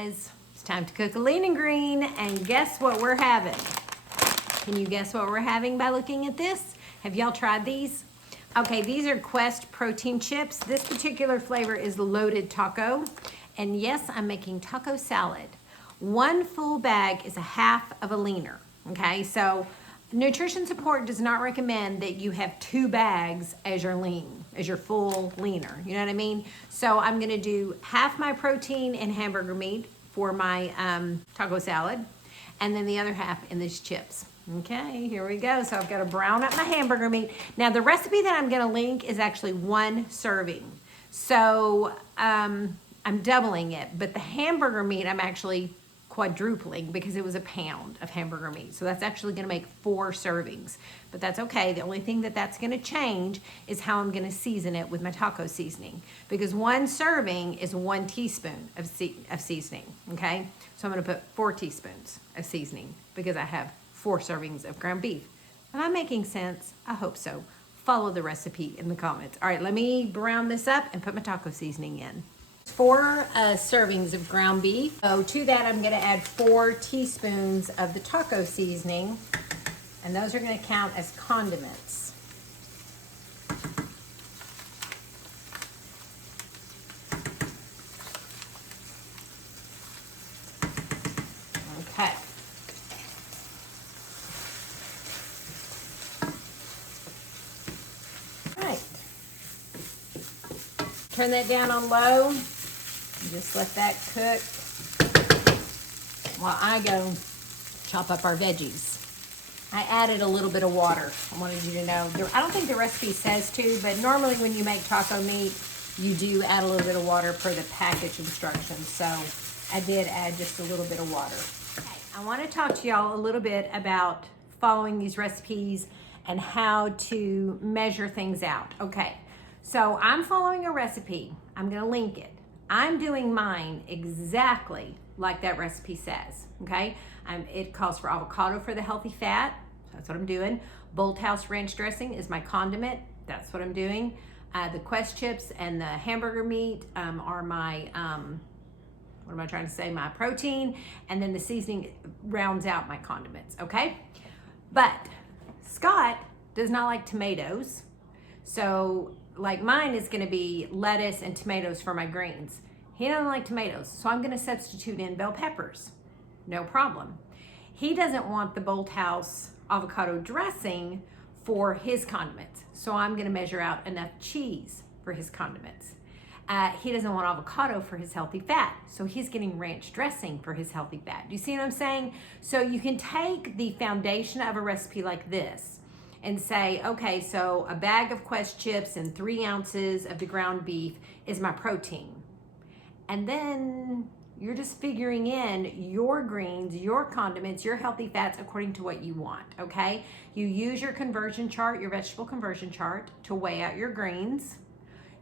guys, it's time to cook a lean and green, and guess what we're having? Can you guess what we're having by looking at this? Have y'all tried these? Okay, these are Quest protein chips. This particular flavor is loaded taco, and yes, I'm making taco salad. One full bag is a half of a leaner, okay? So nutrition support does not recommend that you have 2 bags as your lean, as your full leaner, you know what I mean? So I'm gonna do half my protein and hamburger meat for my taco salad, and then the other half in these chips. Okay, here we go. So I've got to brown up my hamburger meat. Now the recipe that I'm gonna link is actually 1 serving. So I'm doubling it, but the hamburger meat I'm actually quadrupling because it was a pound of hamburger meat. So that's actually gonna make 4 servings, but that's okay. The only thing that's gonna change is how I'm gonna season it with my taco seasoning, because 1 serving is 1 teaspoon of seasoning, okay? So I'm gonna put 4 teaspoons of seasoning because I have 4 servings of ground beef. Am I making sense? I hope so. Follow the recipe in the comments. All right, let me brown this up and put my taco seasoning in. 4 servings of ground beef. So to that, I'm gonna add 4 teaspoons of the taco seasoning, and those are gonna count as condiments. Okay. Right. Turn that down on low. Just let that cook while I go chop up our veggies. I added a little bit of water. I wanted you to know. I don't think the recipe says to, but normally when you make taco meat, you do add a little bit of water per the package instructions. So I did add just a little bit of water. Okay, I want to talk to y'all a little bit about following these recipes and how to measure things out. Okay, so I'm following a recipe. I'm going to link it. I'm doing mine exactly like that recipe says, okay? It calls for avocado for the healthy fat. That's what I'm doing. Bolthouse ranch dressing is my condiment. That's what I'm doing. The Quest chips and the hamburger meat are my, what am I trying to say? My protein. And then the seasoning rounds out my condiments, okay? But Scott does not like tomatoes. So like mine is gonna be lettuce and tomatoes for my greens. He doesn't like tomatoes, so I'm gonna substitute in bell peppers. No problem. He doesn't want the Bolthouse avocado dressing for his condiments, so I'm gonna measure out enough cheese for his condiments. He doesn't want avocado for his healthy fat, so he's getting ranch dressing for his healthy fat. Do you see what I'm saying? So you can take the foundation of a recipe like this and say, okay, so a bag of Quest chips and 3 ounces of the ground beef is my protein. And then you're just figuring in your greens, your condiments, your healthy fats according to what you want, okay? You use your conversion chart, your vegetable conversion chart, to weigh out your greens.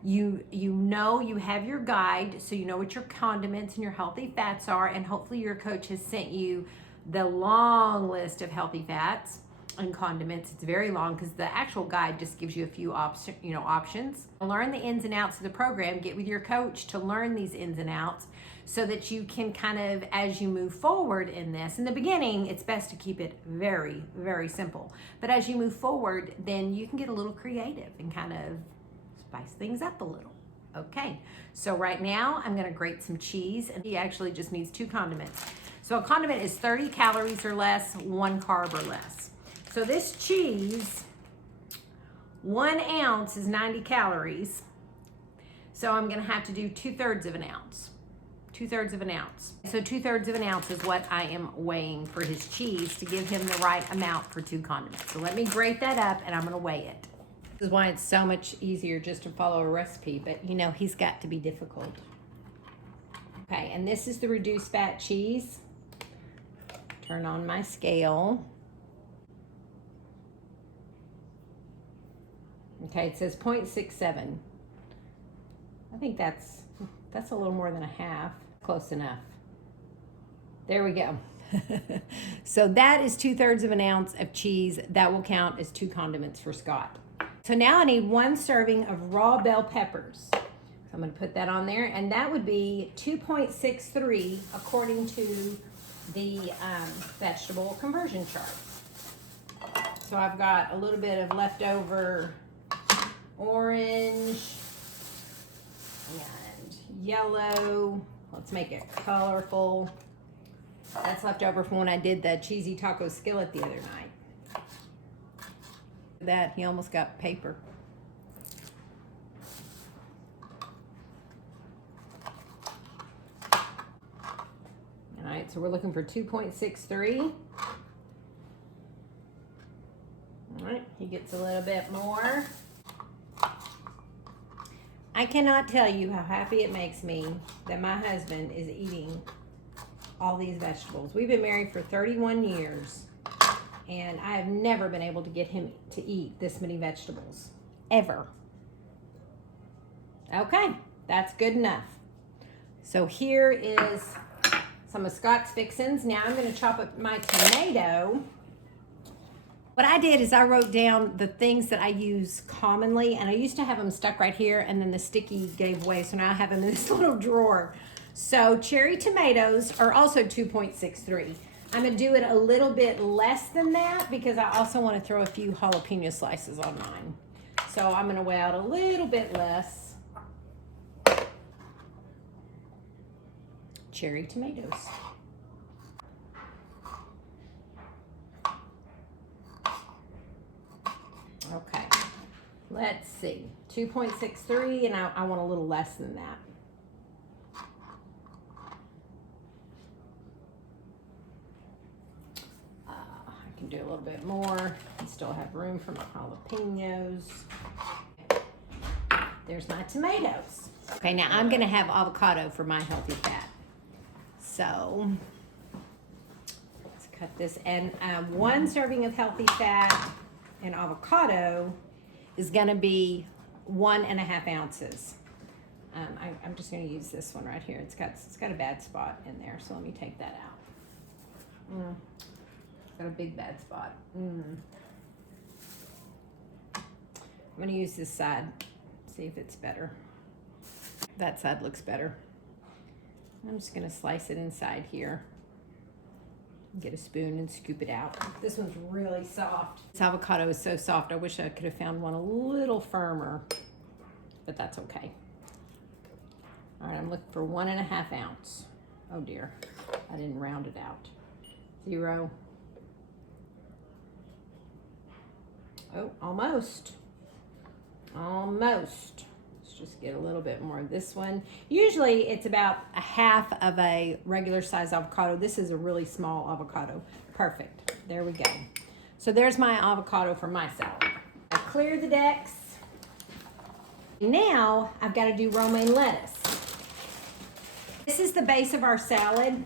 You know you have your guide, so you know what your condiments and your healthy fats are, and hopefully your coach has sent you the long list of healthy fats and condiments. It's very long because the actual guide just gives you a few options. Learn the ins and outs of the program. Get with your coach to learn these ins and outs so that you can kind of, as you move forward in this, in the beginning, it's best to keep it very, very simple. But as you move forward, then you can get a little creative and kind of spice things up a little. Okay, so right now I'm gonna grate some cheese, and he actually just needs 2 condiments. So a condiment is 30 calories or less, 1 carb or less. So this cheese, 1 ounce is 90 calories. So I'm gonna have to do 2/3 of an ounce. 2/3 of an ounce. So 2/3 of an ounce is what I am weighing for his cheese to give him the right amount for 2 condiments. So let me grate that up and I'm gonna weigh it. This is why it's so much easier just to follow a recipe, but you know, he's got to be difficult. Okay, and this is the reduced fat cheese. Turn on my scale. Okay, it says 0.67. I think that's a little more than a half. Close enough. There we go. So that is 2/3 of an ounce of cheese. That will count as 2 condiments for Scott. So now I need 1 serving of raw bell peppers. So I'm going to put that on there, and that would be 2.63 according to the vegetable conversion chart. So I've got a little bit of leftover orange and yellow. Let's make it colorful. That's left over from when I did the cheesy taco skillet the other night. That, he almost got paper. All right, so we're looking for 2.63. All right, he gets a little bit more. I cannot tell you how happy it makes me that my husband is eating all these vegetables. We've been married for 31 years, and I have never been able to get him to eat this many vegetables, ever. Okay, that's good enough. So here is some of Scott's fixins. Now I'm gonna chop up my tomato. What I did is I wrote down the things that I use commonly, and I used to have them stuck right here, and then the sticky gave way, so now I have them in this little drawer. So cherry tomatoes are also 2.63. I'm gonna do it a little bit less than that because I also want to throw a few jalapeno slices on mine. So I'm gonna weigh out a little bit less. Cherry tomatoes. Okay, let's see, 2.63, and I want a little less than that. I can do a little bit more and still have room for my jalapenos. There's my tomatoes. Okay, now I'm gonna have avocado for my healthy fat. So, let's cut this, and 1 serving of healthy fat and avocado is gonna be 1.5 ounces. I'm just gonna use this one right here. It's got a bad spot in there, so let me take that out. It's got a big bad spot. I'm gonna use this side, see if it's better. That side looks better. I'm just gonna slice it inside here. Get a spoon and scoop it out. This one's really soft. This avocado is so soft. I wish I could have found one a little firmer, but that's okay. All right, I'm looking for 1.5 ounce. Oh dear, I didn't round it out. 0. Oh, almost. Almost. Let's just get a little bit more of this one. Usually it's about 1/2 of a regular size avocado. This is a really small avocado. Perfect. There we go. So there's my avocado for my salad. I clear the decks. Now I've got to do romaine lettuce. This is the base of our salad,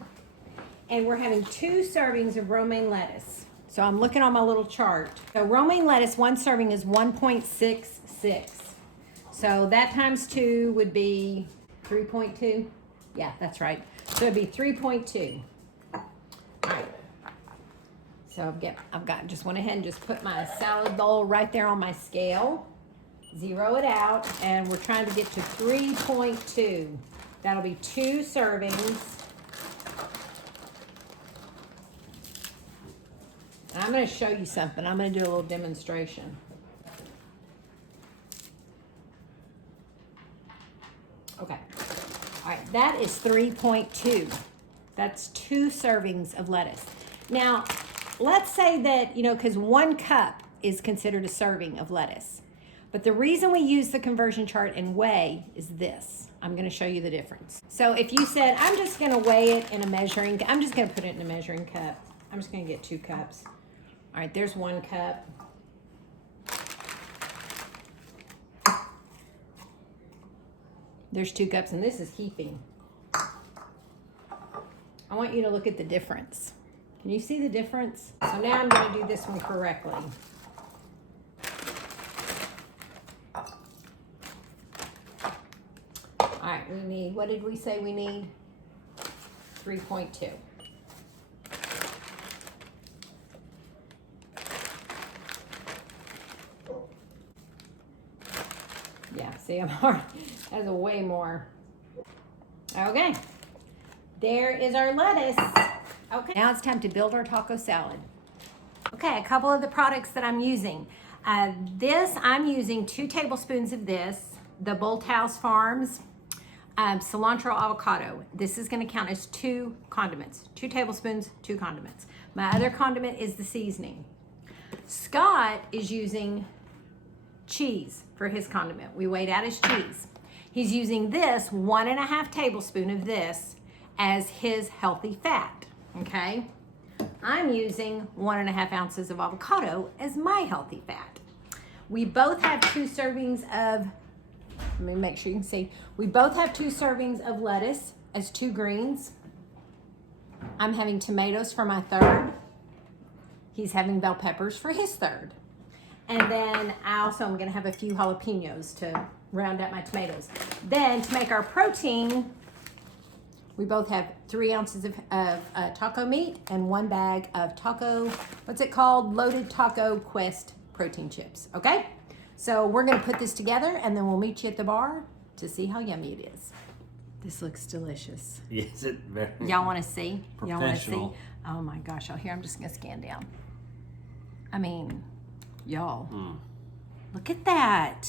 and we're having 2 servings of romaine lettuce. So I'm looking on my little chart. So romaine lettuce, 1 serving is 1.66. So that times 2 would be 3.2. Yeah, that's right. So it'd be 3.2. All right. So I've got just went ahead and just put my salad bowl right there on my scale. Zero it out, and we're trying to get to 3.2. That'll be 2 servings. And I'm going to show you something. I'm going to do a little demonstration. Okay. All right, that is 3.2. That's 2 servings of lettuce. Now, let's say that, because 1 cup is considered a serving of lettuce. But the reason we use the conversion chart and weigh is this. I'm going to show you the difference. So if you said, I'm just going to weigh it in a measuring, I'm just going to put it in a measuring cup. I'm just going to get 2 cups. All right, there's 1 cup. There's 2 cups, and this is heaping. I want you to look at the difference. Can you see the difference? So now I'm going to do this one correctly. All right, we need, what did we say we need? 3.2. Yeah, see, I'm hard. That's a way more. Okay. There is our lettuce. Okay. Now it's time to build our taco salad. Okay, a couple of the products that I'm using. I'm using 2 tablespoons of this, the Bolthouse Farms cilantro avocado. This is going to count as 2 condiments. 2 tablespoons, 2 condiments. My other condiment is the seasoning. Scott is using cheese for his condiment. We weighed out his cheese. He's using this 1.5 tablespoons of this as his healthy fat. Okay. I'm using 1.5 ounces of avocado as my healthy fat. We both have 2 servings of, let me make sure you can see. We both have 2 servings of lettuce as 2 greens. I'm having tomatoes for my 3rd. He's having bell peppers for his 3rd. And then I also am gonna have a few jalapenos to round out my tomatoes. Then to make our protein, we both have 3 ounces of taco meat and 1 bag of taco, what's it called? Loaded Taco Quest protein chips, okay? So we're gonna put this together and then we'll meet you at the bar to see how yummy it is. This looks delicious. Yes, it very. Y'all wanna see? Y'all wanna see? Professional. Oh my gosh, y'all here, I'm just gonna scan down. I mean, y'all, look at that.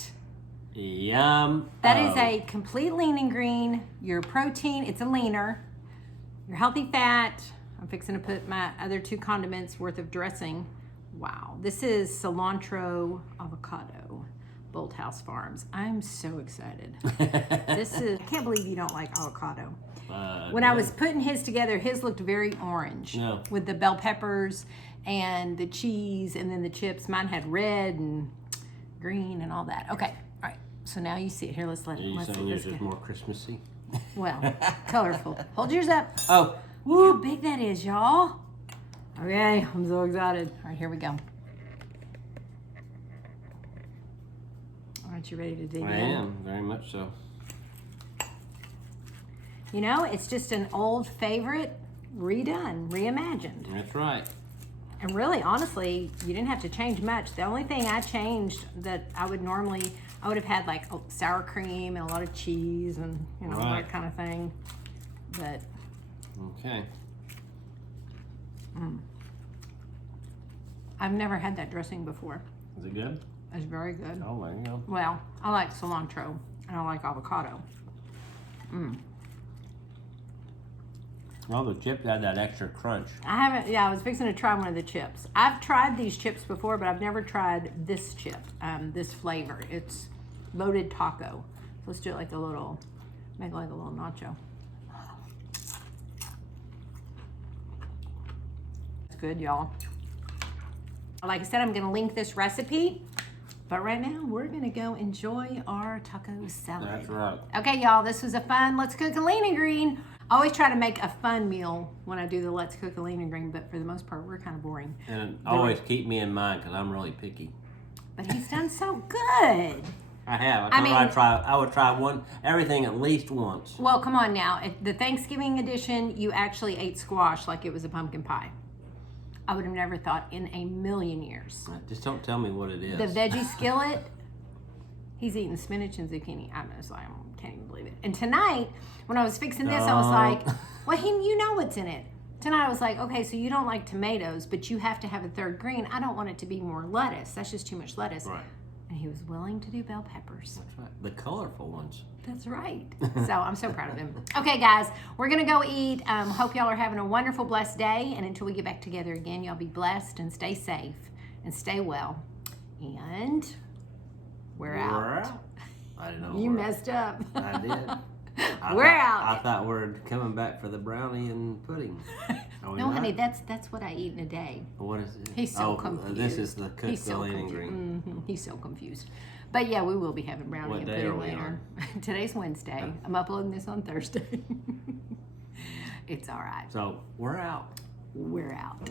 Yum. That is a complete lean and green. Your protein, it's a leaner. Your healthy fat. I'm fixing to put my other 2 condiments worth of dressing. Wow. This is cilantro avocado, Bolthouse Farms. I'm so excited. I can't believe you don't like avocado. When I was putting his together, his looked very orange with the bell peppers and the cheese and then the chips. Mine had red and green and all that. Okay. All right. So now you see it. Here, let's let it. Are you Let's saying let yours this is go. more Christmassy? Well, colorful. Hold yours up. Oh, Look how big that is, y'all. Okay, I'm so excited. All right, here we go. Aren't you ready to dig in? I am, very much so. You know, it's just an old favorite redone, reimagined. That's right. And really, honestly, you didn't have to change much. The only thing I changed that I would have had like sour cream and a lot of cheese and, you know, that kind of thing. But. Okay. I've never had that dressing before. Is it good? It's very good. Oh, there you go. Well, I like cilantro and I like avocado. Well, the chips had that extra crunch. I was fixing to try one of the chips. I've tried these chips before, but I've never tried this chip, this flavor. It's loaded taco. So let's do it like a little, make it like a little nacho. It's good, y'all. Like I said, I'm gonna link this recipe, but right now we're gonna go enjoy our taco salad. That's right. Okay, y'all, this was a fun Let's Cook a Lean and Green. I always try to make a fun meal when I do the Let's Cook a Lean and Green, but for the most part, we're kind of boring. And always keep me in mind because I'm really picky. But he's done so good. I have. I would try everything at least once. Well, come on now. At the Thanksgiving edition, you actually ate squash like it was a pumpkin pie. I would have never thought in a million years. Just don't tell me what it is. The veggie skillet, he's eating spinach and zucchini. I can't even believe it. And tonight, when I was fixing this, I was like, well, you know what's in it. Tonight I was like, okay, so you don't like tomatoes, but you have to have a 3rd green. I don't want it to be more lettuce. That's just too much lettuce. Right. And he was willing to do bell peppers. That's right. The colorful ones. That's right. So I'm so proud of him. Okay, guys, we're going to go eat. Hope y'all are having a wonderful, blessed day. And until we get back together again, y'all be blessed and stay safe and stay well. And we're out. I didn't know. You messed up. I did. We're out. I thought we're coming back for the brownie and pudding. No, honey, that's what I eat in a day. What is it? He's so confused. This is the cooked lean and green. He's so confused. But yeah, we will be having brownie What and day pudding are we later. Today's Wednesday. I'm uploading this on Thursday. It's all right. So we're out. We're out.